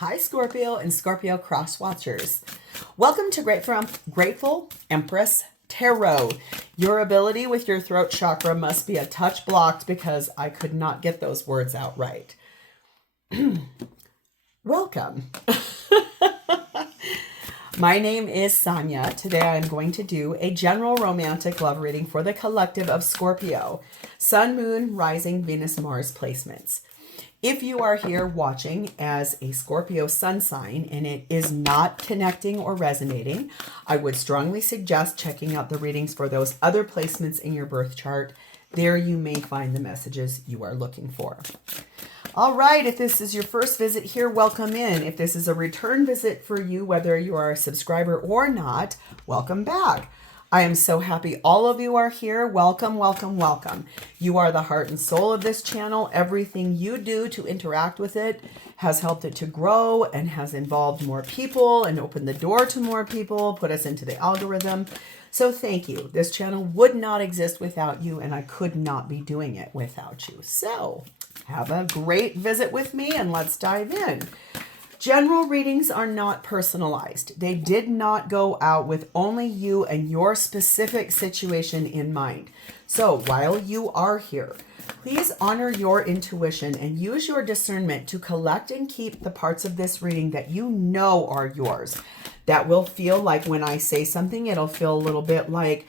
Hi, Scorpio and Scorpio cross watchers. Welcome to Grateful Empress Tarot. Your ability with your throat chakra must be a touch blocked because I could not get those words out right. Welcome. My name is Sonia. Today I am going to do a general romantic love reading for the collective of Scorpio. Sun, Moon, Rising, Venus, Mars placements. If you are here watching as a Scorpio sun sign and it is not connecting or resonating, I would strongly suggest checking out the readings for those other placements in your birth chart. There you may find the messages you are looking for. All right, if this is your first visit here, welcome in. If this is a return visit for you, whether you are a subscriber or not, welcome back. I am so happy all of you are here. Welcome, welcome, welcome. You are the heart and soul of this channel. Everything you do to interact with it has helped it to grow and has involved more people and opened the door to more people, put us into the algorithm. So thank you. This channel would not exist without you, and I could not be doing it without you. So have a great visit with me and let's dive in. General readings are not personalized. They did not go out with only you and your specific situation in mind. So while you are here, please honor your intuition and use your discernment to collect and keep the parts of this reading that you know are yours. That will feel like when I say something, it'll feel a little bit like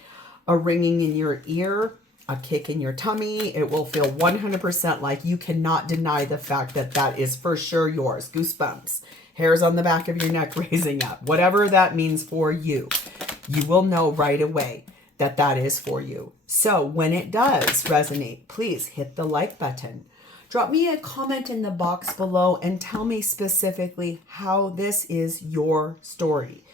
a ringing in your ear, a kick in your tummy. It will feel 100% like you cannot deny the fact that that is for sure yours. Goosebumps, hairs on the back of your neck raising up, whatever that means for you. You will know right away that that is for you. So when it does resonate, please hit the like button. Drop me a comment in the box below and tell me specifically how this is your story.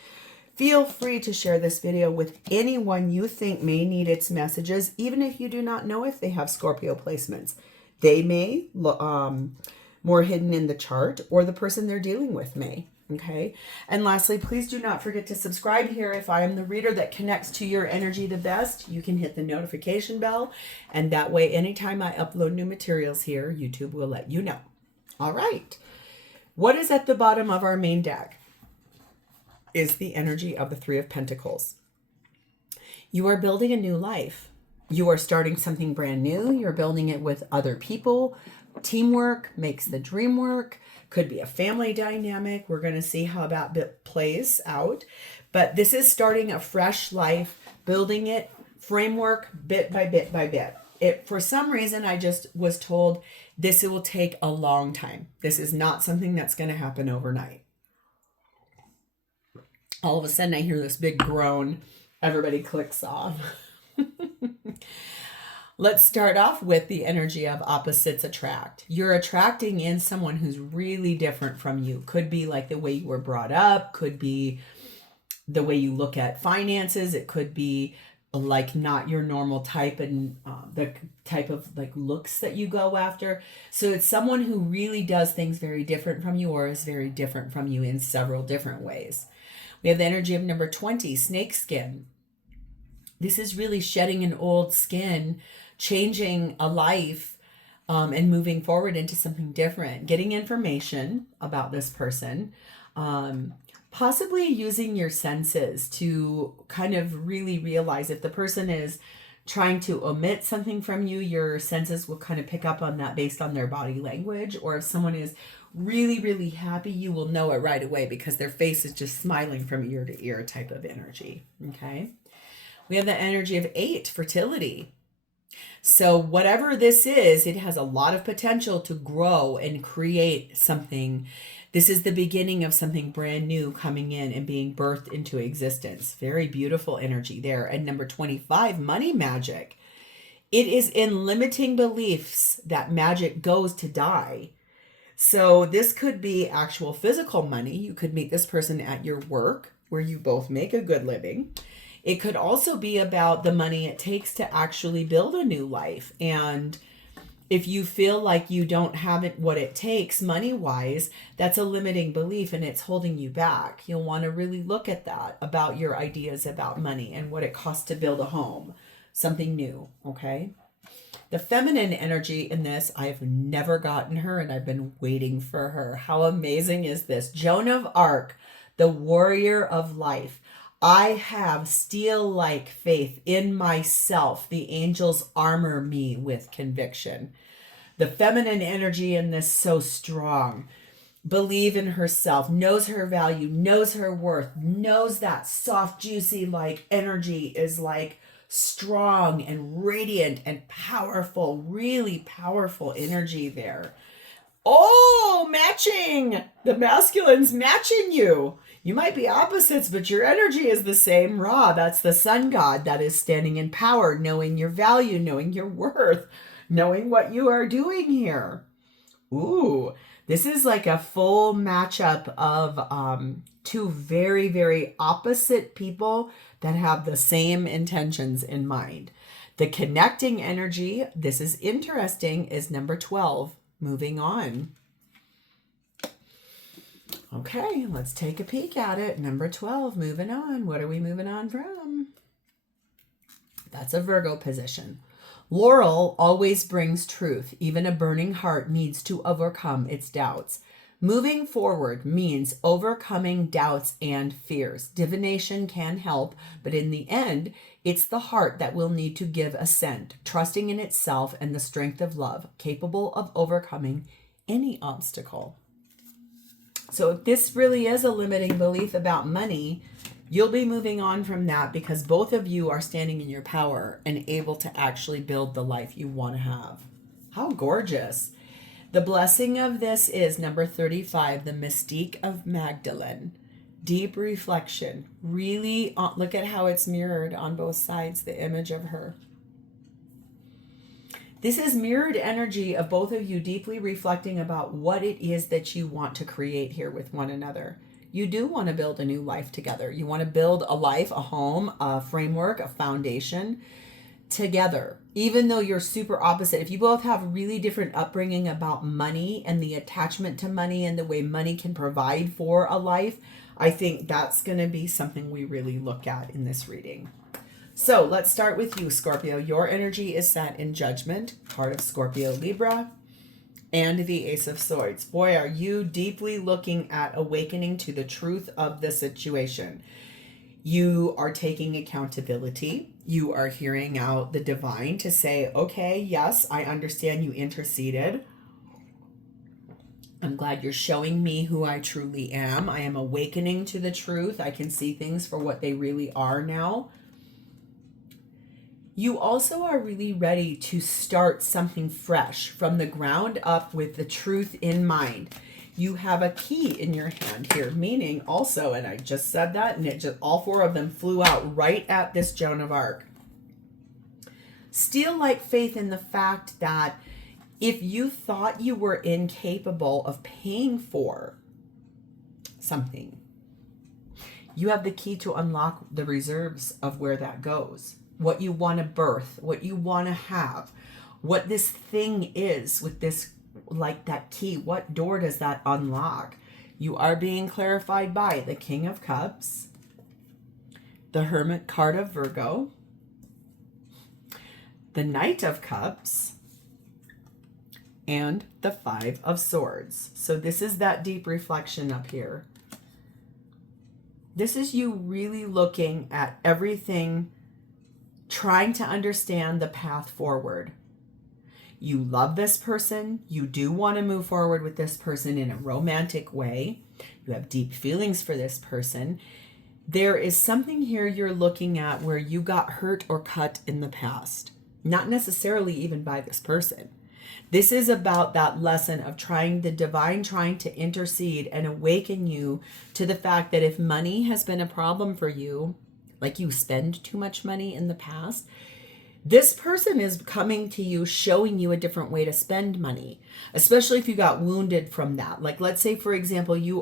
Feel free to share this video with anyone you think may need its messages, even if you do not know if they have Scorpio placements. They may, more hidden in the chart, or the person they're dealing with may. Okay. And lastly, please do not forget to subscribe here. If I am the reader that connects to your energy the best, you can hit the notification bell. And that way, anytime I upload new materials here, YouTube will let you know. All right. What is at the bottom of our main deck is the energy of the Three of Pentacles. You are building a new life. You are starting something brand new. You're building it with other people. Teamwork makes the dream work. Could be a family dynamic. We're going to see how that plays out. But this is starting a fresh life, building it, framework, bit by bit by bit. For some reason, I just was told this will take a long time. This is not something that's going to happen overnight. All of a sudden, I hear this big groan. Everybody clicks off. Let's start off with the energy of opposites attract. You're attracting in someone who's really different from you. Could be like the way you were brought up. Could be the way you look at finances. It could be like not your normal type and the type of like looks that you go after. So it's someone who really does things very different from you or is very different from you in several different ways. We have the energy of number 20, snake skin. This is really shedding an old skin, changing a life, and moving forward into something different. Getting information about this person, possibly using your senses to kind of really realize if the person is trying to omit something from you, your senses will kind of pick up on that based on their body language. Or if someone is really, really happy, you will know it right away because their face is just smiling from ear to ear type of energy. Okay. We have the energy of 8, fertility. So whatever this is, it has a lot of potential to grow and create something. This is the beginning of something brand new coming in and being birthed into existence. Very beautiful energy there. And number 25, money magic. It is in limiting beliefs that magic goes to die. So this could be actual physical money. You could meet this person at your work where you both make a good living. It could also be about the money it takes to actually build a new life. And if you feel like you don't have it, what it takes money-wise, that's a limiting belief and it's holding you back. You'll want to really look at that about your ideas about money and what it costs to build a home, something new, okay? The feminine energy in this, I've never gotten her and I've been waiting for her. How amazing is this? Joan of Arc, the warrior of life. I have steel-like faith in myself. The angels armor me with conviction. The feminine energy in this so strong. Believe in herself, knows her value, knows her worth, knows that soft, juicy like energy is like strong and radiant and powerful, really powerful energy there. Oh, matching! The masculine's matching you. You might be opposites, but your energy is the same. Ra, that's the sun god that is standing in power, knowing your value, knowing your worth, knowing what you are doing here. Ooh, this is like a full matchup of two very, very opposite people that have the same intentions in mind. The connecting energy, this is interesting, is number 12. Moving on. Okay, let's take a peek at it. Number 12, moving on. What are we moving on from? That's a Virgo position. Laurel always brings truth. Even a burning heart needs to overcome its doubts. Moving forward means overcoming doubts and fears. Divination can help, but in the end, it's the heart that will need to give assent, trusting in itself and the strength of love, capable of overcoming any obstacle. So if this really is a limiting belief about money, you'll be moving on from that because both of you are standing in your power and able to actually build the life you want to have. How gorgeous. The blessing of this is number 35, the mystique of Magdalene. Deep reflection. Really, look at how it's mirrored on both sides, the image of her. This is mirrored energy of both of you deeply reflecting about what it is that you want to create here with one another. You do want to build a new life together. You want to build a life, a home, a framework, a foundation together. Even though you're super opposite, if you both have really different upbringing about money and the attachment to money and the way money can provide for a life, I think that's going to be something we really look at in this reading. So let's start with you, Scorpio. Your energy is set in Judgment, part of Scorpio Libra, and the Ace of Swords. Boy, are you deeply looking at awakening to the truth of the situation. You are taking accountability. You are hearing out the divine to say, okay, yes, I understand you interceded. I'm glad you're showing me who I truly am. I am awakening to the truth. I can see things for what they really are now. You also are really ready to start something fresh from the ground up with the truth in mind. You have a key in your hand here, meaning also, and I just said that, and it just all four of them flew out right at this Joan of Arc. Steel-like faith in the fact that if you thought you were incapable of paying for something, you have the key to unlock the reserves of where that goes. What you want to birth, what you want to have, what this thing is with this, like that key, what door does that unlock? You are being clarified by the King of Cups, the Hermit card of Virgo, the Knight of Cups, and the Five of Swords. So this is that deep reflection up here. This is you really looking at everything, trying to understand the path forward. You love this person. You do want to move forward with this person in a romantic way. You have deep feelings for this person. There is something here you're looking at where you got hurt or cut in the past. Not necessarily even by this person. This is about that lesson of the divine trying to intercede and awaken you to the fact that if money has been a problem for you, like you spend too much money in the past, this person is coming to you, showing you a different way to spend money, especially if you got wounded from that. Like, let's say, for example, you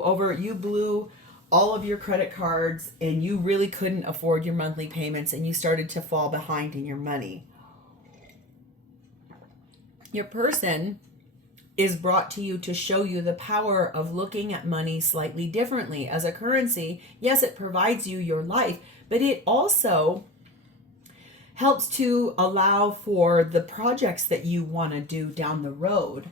blew all of your credit cards and you really couldn't afford your monthly payments and you started to fall behind in your money. Your person is brought to you to show you the power of looking at money slightly differently. As a currency, yes, it provides you your life, but it also helps to allow for the projects that you want to do down the road.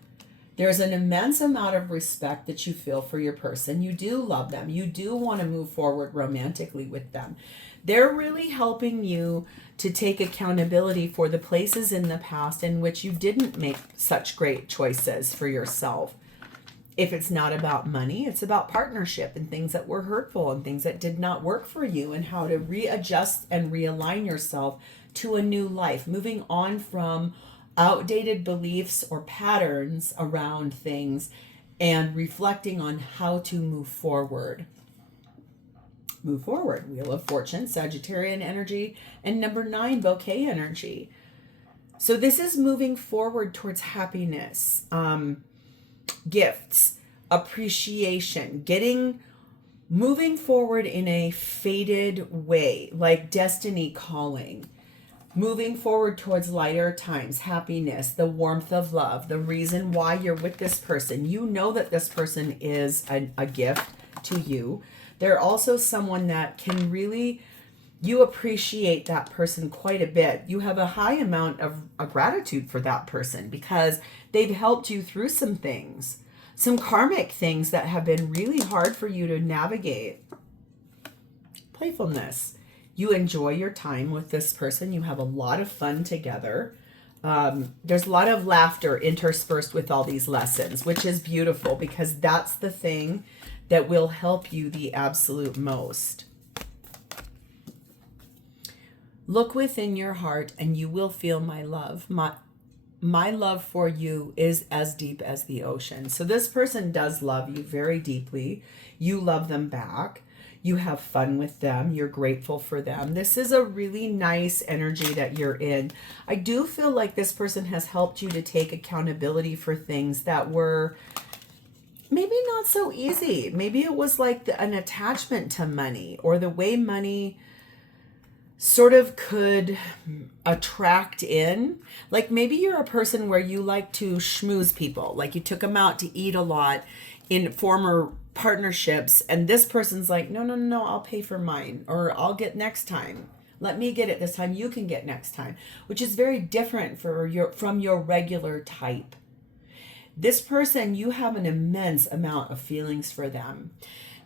There's an immense amount of respect that you feel for your person. You do love them. You do want to move forward romantically with them. They're really helping you to take accountability for the places in the past in which you didn't make such great choices for yourself. If it's not about money, it's about partnership and things that were hurtful and things that did not work for you, and how to readjust and realign yourself to a new life, moving on from outdated beliefs or patterns around things and reflecting on how to move forward. Move forward. Wheel of Fortune, Sagittarian energy, and number 9, bouquet energy. So this is moving forward towards happiness, gifts, appreciation, moving forward in a fated way, like destiny calling. Moving forward towards lighter times, happiness, the warmth of love, the reason why you're with this person. You know that this person is a gift to you. They're also someone that can really, you appreciate that person quite a bit. You have a high amount of gratitude for that person because they've helped you through some things, some karmic things that have been really hard for you to navigate. Playfulness. You enjoy your time with this person. You have a lot of fun together. There's a lot of laughter interspersed with all these lessons, which is beautiful because that's the thing that will help you the absolute most. Look within your heart and you will feel my love. My love for you is as deep as the ocean. So this person does love you very deeply. You love them back. You have fun with them. You're grateful for them. This is a really nice energy that you're in. I do feel like this person has helped you to take accountability for things that were maybe not so easy. Maybe it was like an attachment to money, or the way money sort of could attract in. Like maybe you're a person where you like to schmooze people. Like you took them out to eat a lot in former partnerships, and this person's like, no, I'll pay for mine, or I'll get next time. Let me get it this time. You can get next time, which is very different from your regular type. This person, you have an immense amount of feelings for them.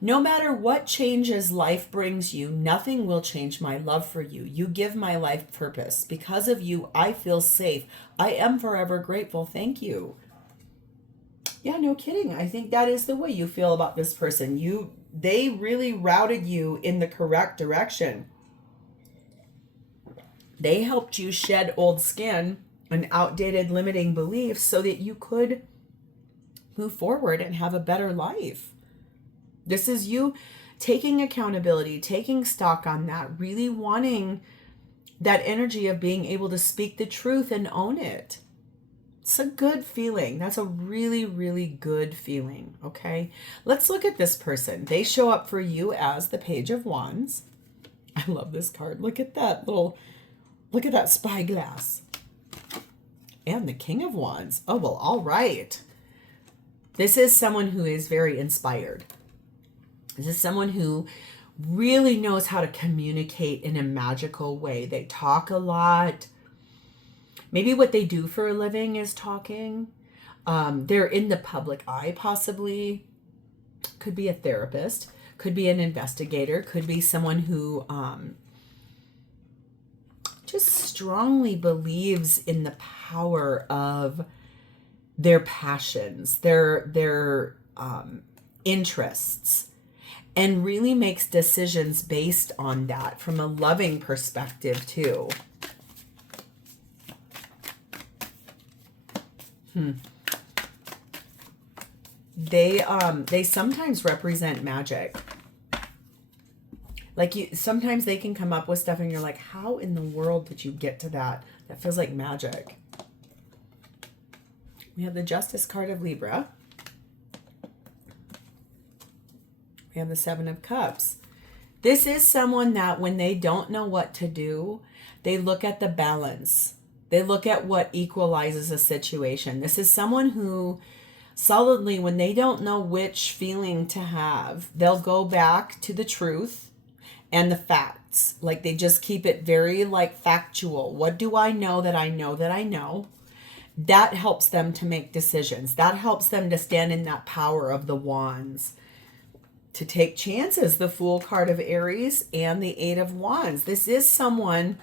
No matter what changes life brings you, nothing will change my love for you. You give my life purpose. Because of you, I feel safe. I am forever grateful. Thank you. Yeah, no kidding. I think that is the way you feel about this person. They really routed you in the correct direction. They helped you shed old skin and outdated limiting beliefs so that you could move forward and have a better life. This is you taking accountability, taking stock on that, really wanting that energy of being able to speak the truth and own it. It's a good feeling. That's a really, really good feeling, okay? Let's look at this person. They show up for you as the Page of Wands. I love this card. Look at that spyglass. And the King of Wands. Oh, well, all right. This is someone who is very inspired. This is someone who really knows how to communicate in a magical way. They talk a lot. Maybe what they do for a living is talking. They're in the public eye, possibly. Could be a therapist. Could be an investigator. Could be someone who just strongly believes in the power of their passions, their interests, and really makes decisions based on that from a loving perspective too. They sometimes represent magic. Like sometimes they can come up with stuff and you're like, how in the world did you get to that? That feels like magic. We have the Justice card of Libra. We have the Seven of Cups. This is someone that when they don't know what to do, they look at the balance. They look at what equalizes a situation. This is someone who solidly, when they don't know which feeling to have, they'll go back to the truth and the facts. facts. Like they just keep it very like factual. What do I know that I know that I know? That helps them to make decisions. That helps them to stand in that power of the wands. To take chances, the Fool card of Aries and the Eight of Wands. This is someone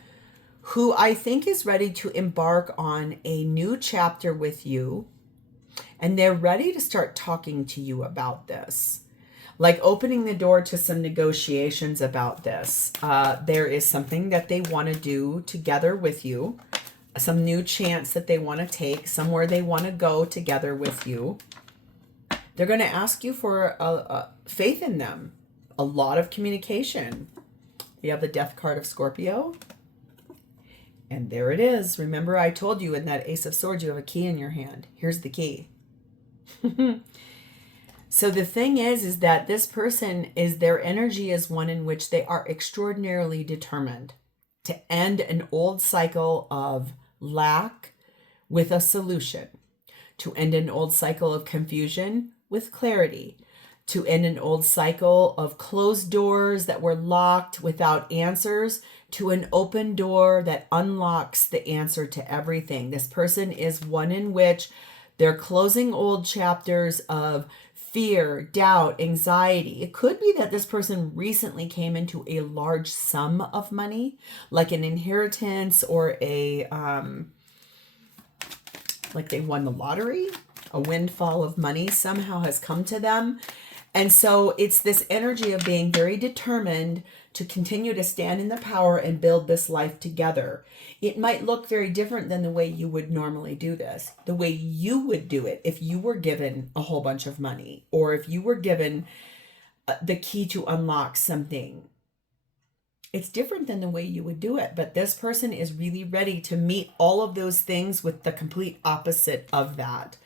who I think is ready to embark on a new chapter with you. And they're ready to start talking to you about this. Like opening the door to some negotiations about this. There is something that they want to do together with you. Some new chance that they want to take. Somewhere they want to go together with you. They're going to ask you for faith in them. A lot of communication. You have the Death card of Scorpio. And there it is. Remember I told you in that Ace of Swords you have a key in your hand. Here's the key. So the thing is that this person is, their energy is one in which they are extraordinarily determined to end an old cycle of lack with a solution, to end an old cycle of confusion with clarity, to end an old cycle of closed doors that were locked without answers, to an open door that unlocks the answer to everything. This person is one in which they're closing old chapters of fear, doubt, anxiety. It could be that this person recently came into a large sum of money, like an inheritance or a, like they won the lottery, a windfall of money somehow has come to them. And so it's this energy of being very determined to continue to stand in the power and build this life together. It might look very different than the way you would normally do this, the way you would do it if you were given a whole bunch of money, or if you were given the key to unlock something. It's different than the way you would do it, but this person is really ready to meet all of those things with the complete opposite of that.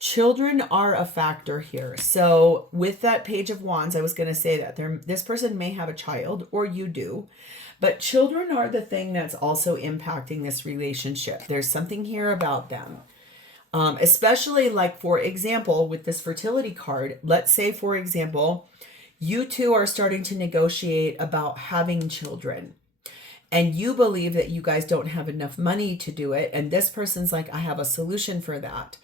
Children are a factor here. So with that Page of Wands, I was going to say that this person may have a child, or you do, but children are the thing that's also impacting this relationship. There's something here about them. Especially like, for example, with this fertility card, let's say, for example, you two are starting to negotiate about having children. And you believe that you guys don't have enough money to do it. And this person's like, I have a solution for that.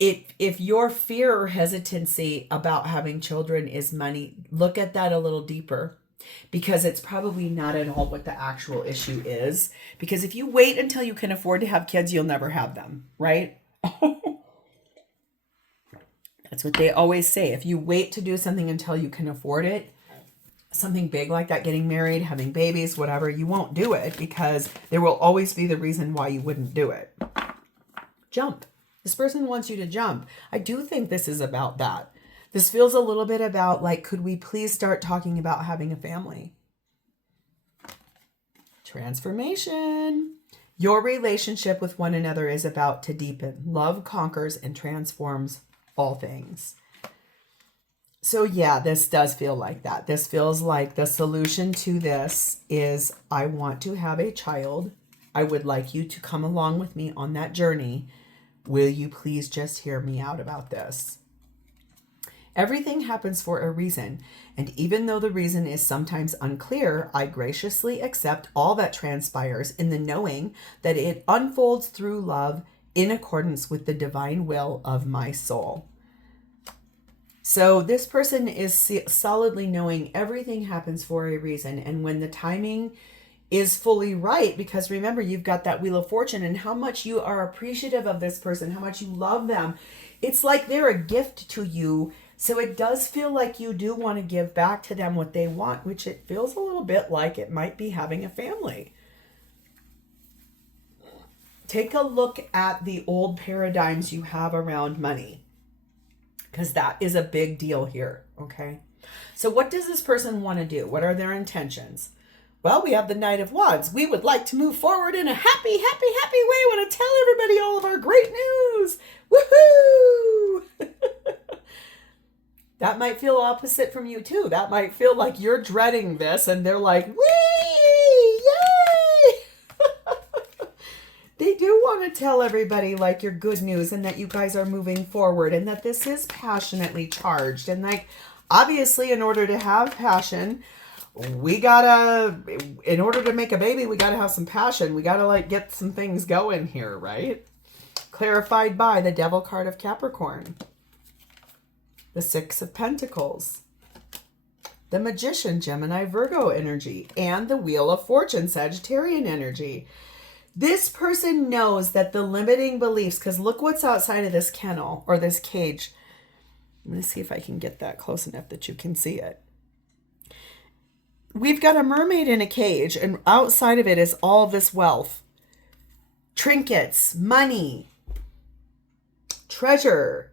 If your fear or hesitancy about having children is money, look at that a little deeper, because it's probably not at all what the actual issue is. Because if you wait until you can afford to have kids, you'll never have them, right? That's what they always say. If you wait to do something until you can afford it, something big like that, getting married, having babies, whatever, you won't do it, because there will always be the reason why you wouldn't do it. Jump. This person wants you to jump. I do think this is about that. This feels a little bit about like, could we please start talking about having a family? Transformation. Your relationship with one another is about to deepen. Love conquers and transforms all things. So yeah, this does feel like that. This feels like the solution to this is, I want to have a child. I would like you to come along with me on that journey. Will you please just hear me out about this? Everything happens for a reason, and even though the reason is sometimes unclear, I graciously accept all that transpires in the knowing that it unfolds through love in accordance with the divine will of my soul. So this person is solidly knowing everything happens for a reason, and when the timing is fully right, because remember, you've got that Wheel of Fortune and how much you are appreciative of this person, how much you love them. It's like they're a gift to you. So it does feel like you do want to give back to them what they want, which it feels a little bit like it might be having a family. Take a look at the old paradigms you have around money, because that is a big deal here, okay? So what does this person want to do? What are their intentions? Well, we have the Knight of Wands. We would like to move forward in a happy way. We want to tell everybody all of our great news. Woohoo! That might feel opposite from you too. That might feel like you're dreading this and they're like, wee, yay! They do want to tell everybody like your good news and that you guys are moving forward and that this is passionately charged. And like, obviously in order to have passion, we gotta, in order to make a baby, we gotta have some passion. We gotta like get some things going here, right? Clarified by the Devil card of Capricorn, the Six of Pentacles, the Magician, Gemini, Virgo energy, and the Wheel of Fortune, Sagittarian energy. This person knows that the limiting beliefs, because look what's outside of this kennel or this cage. I'm going to see if I can get that close enough that you can see it. We've got a mermaid in a cage, and outside of it is all this wealth. Trinkets, money, treasure.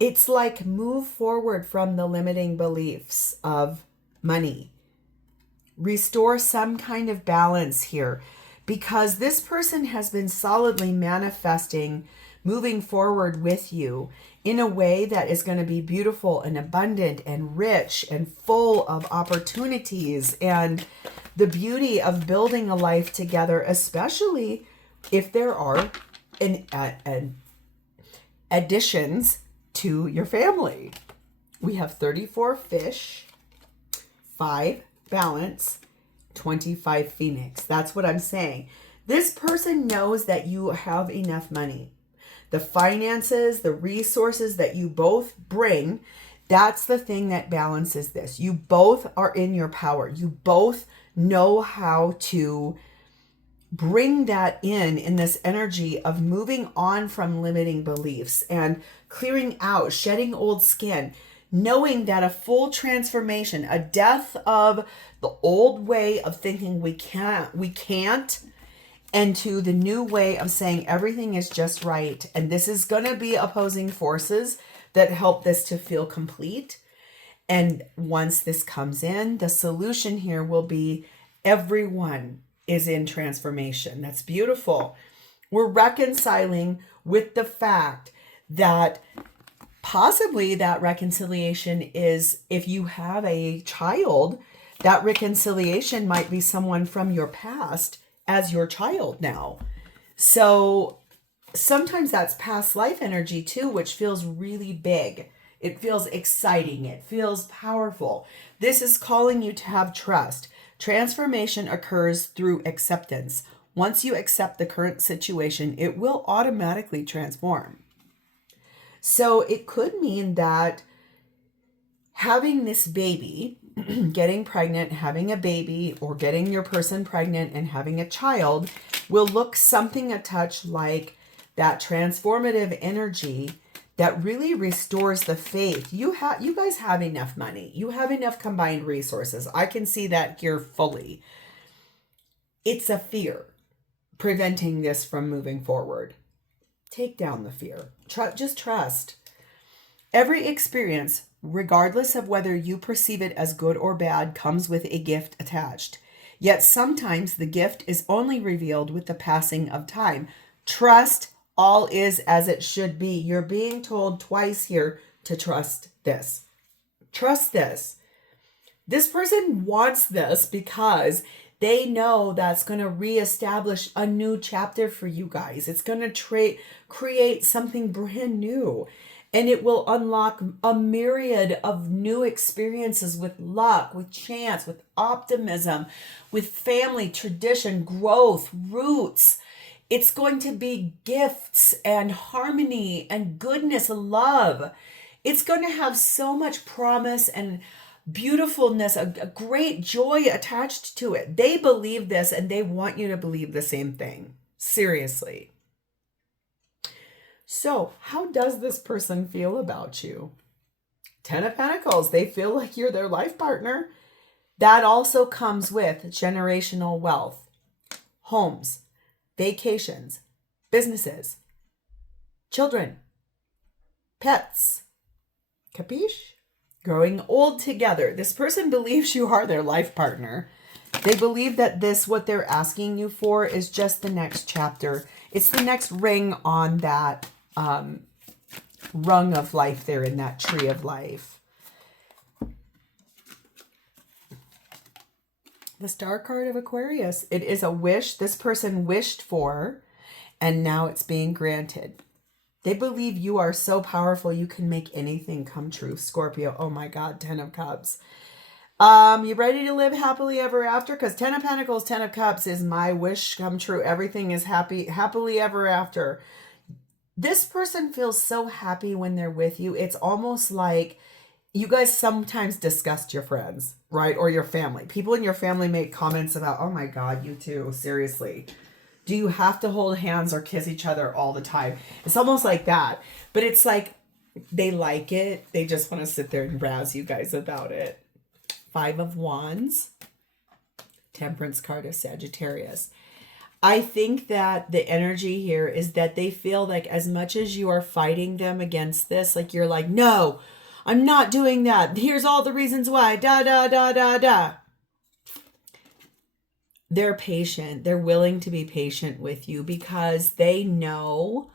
It's like move forward from the limiting beliefs of money. Restore some kind of balance here, because this person has been solidly manifesting moving forward with you in a way that is going to be beautiful and abundant and rich and full of opportunities and the beauty of building a life together, especially if there are additions to your family. We have 34 fish, 5 balance, 25 phoenix. That's what I'm saying. This person knows that you have enough money. The finances, the resources that you both bring, that's the thing that balances this. You both are in your power. You both know how to bring that in this energy of moving on from limiting beliefs and clearing out, shedding old skin, knowing that a full transformation, a death of the old way of thinking we can't, and to the new way of saying everything is just right. And this is going to be opposing forces that help this to feel complete. And once this comes in, the solution here will be everyone is in transformation. That's beautiful. We're reconciling with the fact that possibly that reconciliation is, if you have a child, that reconciliation might be someone from your past as your child now. So sometimes that's past life energy too, which feels really big. It feels exciting. It feels powerful. This is calling you to have trust. Transformation occurs through acceptance. Once you accept the current situation, it will automatically transform. So it could mean that having this baby, getting pregnant, having a baby, or getting your person pregnant and having a child will look something a touch like that transformative energy that really restores the faith. You guys have enough money. You have enough combined resources. I can see that here fully. It's a fear preventing this from moving forward. Take down the fear. Just trust. Every experience, regardless of whether you perceive it as good or bad, comes with a gift attached. Yet sometimes the gift is only revealed with the passing of time. Trust all is as it should be. You're being told twice here to trust this. Trust this. This person wants this because they know that's going to reestablish a new chapter for you guys. It's going to create something brand new. And it will unlock a myriad of new experiences with luck, with chance, with optimism, with family, tradition, growth, roots. It's going to be gifts and harmony and goodness and love. It's going to have so much promise and beautifulness, a great joy attached to it. They believe this and they want you to believe the same thing. Seriously. So how does this person feel about you? 10 of Pentacles. They feel like you're their life partner. That also comes with generational wealth, homes, vacations, businesses, children, pets. Capiche? Growing old together. This person believes you are their life partner. They believe that what they're asking you for is just the next chapter. It's the next ring on that rung of life there in that tree of life. The Star card of Aquarius. It is a wish this person wished for, and now it's being granted. They believe you are so powerful you can make anything come true. Scorpio. Oh my God. 10 of Cups. You ready to live happily ever after? Because 10 of Pentacles, 10 of Cups is my wish come true. Everything is happily ever after. This person feels so happy when they're with you. It's almost like you guys sometimes disgust your friends, right? Or your family. People in your family make comments about, oh my God, you too, seriously. Do you have to hold hands or kiss each other all the time? It's almost like that. But it's like they like it. They just want to sit there and razz you guys about it. 5 of Wands. Temperance card of Sagittarius. I think that the energy here is that they feel like as much as you are fighting them against this, like you're like, no, I'm not doing that. Here's all the reasons why. Da, da, da, da, da. They're patient. They're willing to be patient with you because they know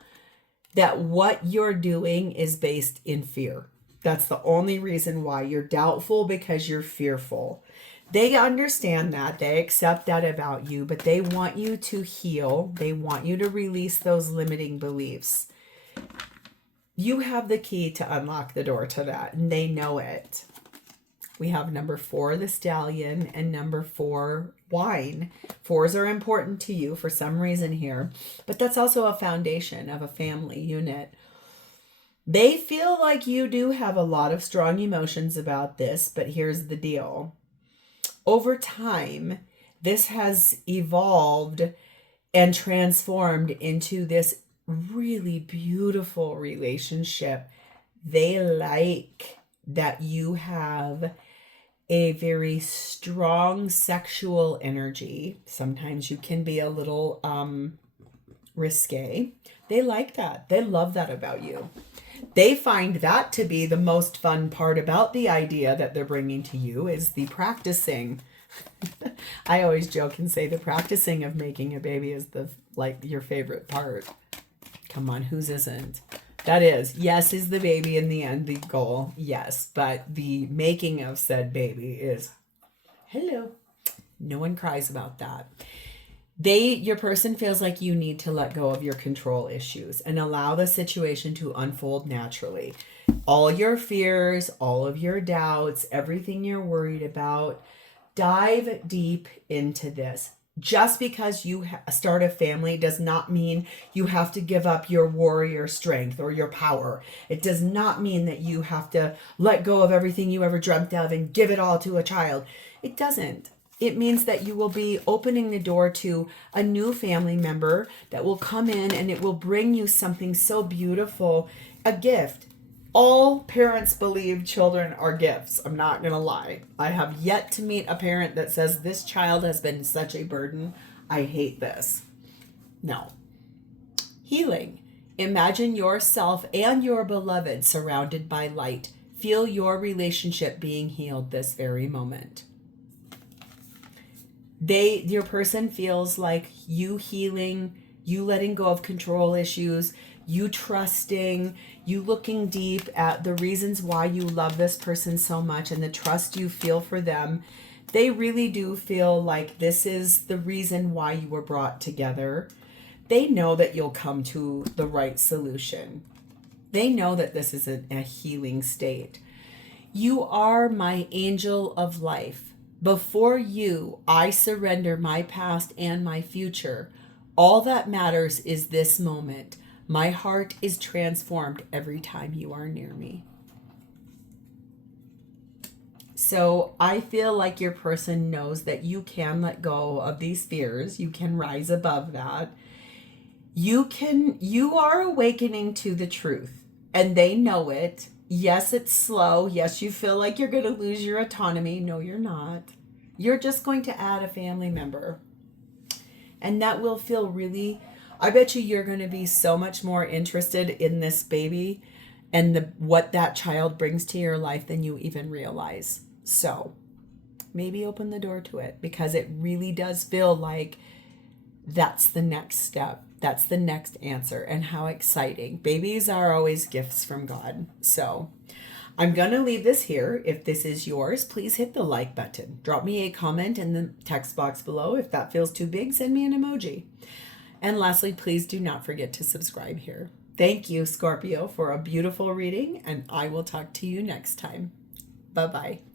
that what you're doing is based in fear. That's the only reason why you're doubtful, because you're fearful. They understand that. They accept that about you, but they want you to heal. They want you to release those limiting beliefs. You have the key to unlock the door to that, and they know it. We have number 4, the Stallion, and number 4, Wine. 4s are important to you for some reason here, but that's also a foundation of a family unit. They feel like you do have a lot of strong emotions about this, but here's the deal. Over time, this has evolved and transformed into this really beautiful relationship. They like that you have a very strong sexual energy. Sometimes you can be a little risque. They like that. They love that about you. They find that to be the most fun part about the idea that they're bringing to you is the practicing. I always joke and say the practicing of making a baby is your favorite part. Come on, whose isn't? That is, yes, is the baby in the end the goal? Yes, but the making of said baby is, hello. No one cries about that. Your person feels like you need to let go of your control issues and allow the situation to unfold naturally. All your fears, all of your doubts, everything you're worried about, dive deep into this. Just because you start a family does not mean you have to give up your warrior strength or your power. It does not mean that you have to let go of everything you ever dreamt of and give it all to a child. It doesn't. It means that you will be opening the door to a new family member that will come in and it will bring you something so beautiful, a gift. All parents believe children are gifts. I'm not going to lie. I have yet to meet a parent that says this child has been such a burden. I hate this. No. Healing. Imagine yourself and your beloved surrounded by light. Feel your relationship being healed this very moment. Your person feels like you healing, you letting go of control issues, you trusting, you looking deep at the reasons why you love this person so much and the trust you feel for them. They really do feel like this is the reason why you were brought together. They know that you'll come to the right solution. They know that this is a healing state. You are my angel of life. Before you, I surrender my past and my future. All that matters is this moment. My heart is transformed every time you are near me. So I feel like your person knows that you can let go of these fears. You can rise above that. You are awakening to the truth, and they know it. Yes, it's slow. Yes, you feel like you're going to lose your autonomy. No, you're not. You're just going to add a family member. And that will feel really, I bet you're going to be so much more interested in this baby and what that child brings to your life than you even realize. So maybe open the door to it, because it really does feel like that's the next step. That's the next answer. And how exciting. Babies are always gifts from God. So I'm going to leave this here. If this is yours, please hit the like button. Drop me a comment in the text box below. If that feels too big, send me an emoji. And lastly, please do not forget to subscribe here. Thank you, Scorpio, for a beautiful reading, and I will talk to you next time. Bye-bye.